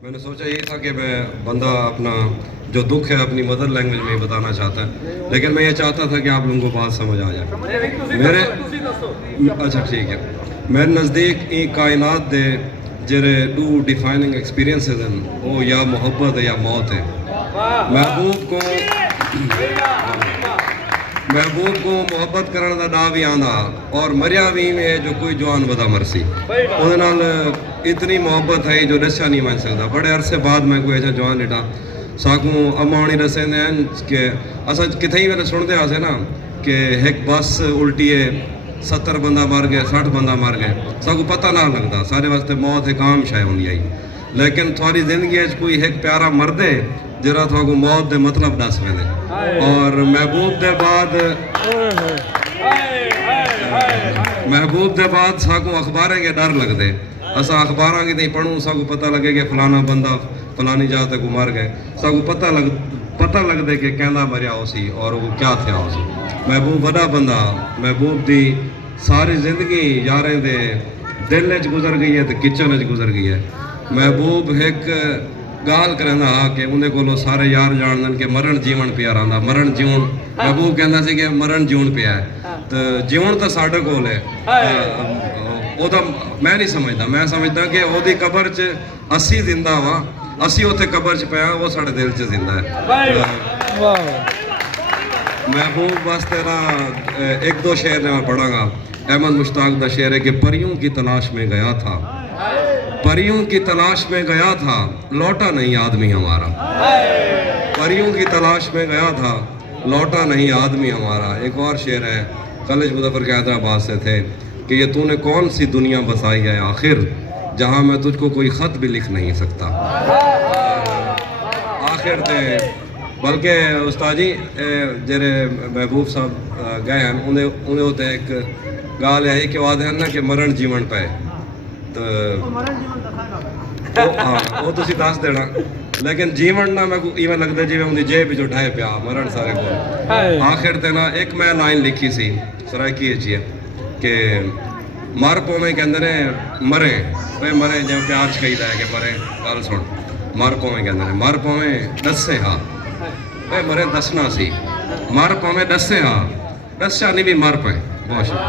मैंने सोचा यही था कि मैं बंदा अपना जो दुख है अपनी मदर लैंग्वेज में ही बताना चाहता है, लेकिन मैं ये चाहता था कि आप लोगों को बात समझ आ जाए। मेरे अच्छा ठीक है, मेरे नज़दीक ये कायनात दे जेरे टू डिफाइनिंग एक्सपीरियंसेस हैं, वो या मोहब्बत है या मौत है। महबूब को मोहब्बत करने का ना भी आंदा और मरिया भी में जो कोई जवान बदा मरसी ਉਹਦੇ ਨਾਲ इतनी मोहब्बत है जो दस्या नहीं बन सकता। बड़े अरसे बाद मैं कोई ऐसा जवान डिठा साकू अम्मा होनी दसेंदे हैं कि असां किथे वेले सुनते आसे ना कि एक बस उल्टी है 70 बंदा मर गए 60 बंदा मर गए, साकू पता ना लगता, सारे वास्ते मौत एक आम शय होंदी आई। लेकिन थोड़ी जिंदगी कोई एक प्यारा मर्दे जरा थोड़ा मौत दे मतलब दस वेंदे और महबूब दे बाद साकू अखबारें के डर लगते। असा अखबार की नहीं पढ़ूँ साकू पता लगे कि फलाना बंदा फलानी जात को मर गए, साकू पता लगते कि कहना मरिया हो सी और वो क्या थे हो सी। महबूब वड़ा बंदा, महबूब दी सारी जिंदगी यारें दे दिल च गुजर गई है तो किचन च गुजर गई है। महबूब एक गाल करना कि उन्हें को सारे यार जान के मरण जीवन पिया रहा, मरण जीवन महबूब कहना सी कि मरण जीवन पिया है तो जीवन तो साढ़े कोल है। तो मैं नहीं समझता, मैं समझदा कि ओदी कबर च असी जिंदा वा, असी उत्थे कबर च पिया, वो साढ़े दिल च जिंदा है। महबूब वास्ते ना एक दो शेर मैं पढ़ांगा। अहमद मुश्ताक का शेर है कि परियों की तलाश में गया था, परियों की तलाश में गया था, लौटा नहीं आदमी हमारा। परियों की तलाश में गया था, लौटा नहीं आदमी हमारा। एक और शेर है कॉलेज मुजफ्फर के हैदराबाद से थे कि ये तूने कौन सी दुनिया बसाई है आखिर, जहाँ मैं तुझको कोई ख़त भी लिख नहीं सकता। आखिर थे बल्कि उस्ताद जी जेरे महबूब साहब गए हैं उन्हें होते एक गाल है कि वादे हैं ना कि मरण जीवन पे तो हाँ वो तुसी दस देना, लेकिन जीवन ना मैं इवें लगता जिवें उनकी जेब जो ढाए पिया मरण सारे को। आखिर ते ना एक मैं लाइन लिखी सी सराकी है कि मर पोवें कहते ने मरे वे मरे जिवें प्यार च कहीदा है कि मरे। गल सुन, मर पोवें कहते ने मर पोवें दसे हाँ वे मरे दसना सी, मर पोवें दसे हाँ दस्या नहीं भी मर पे। बहुत शुक्रिया।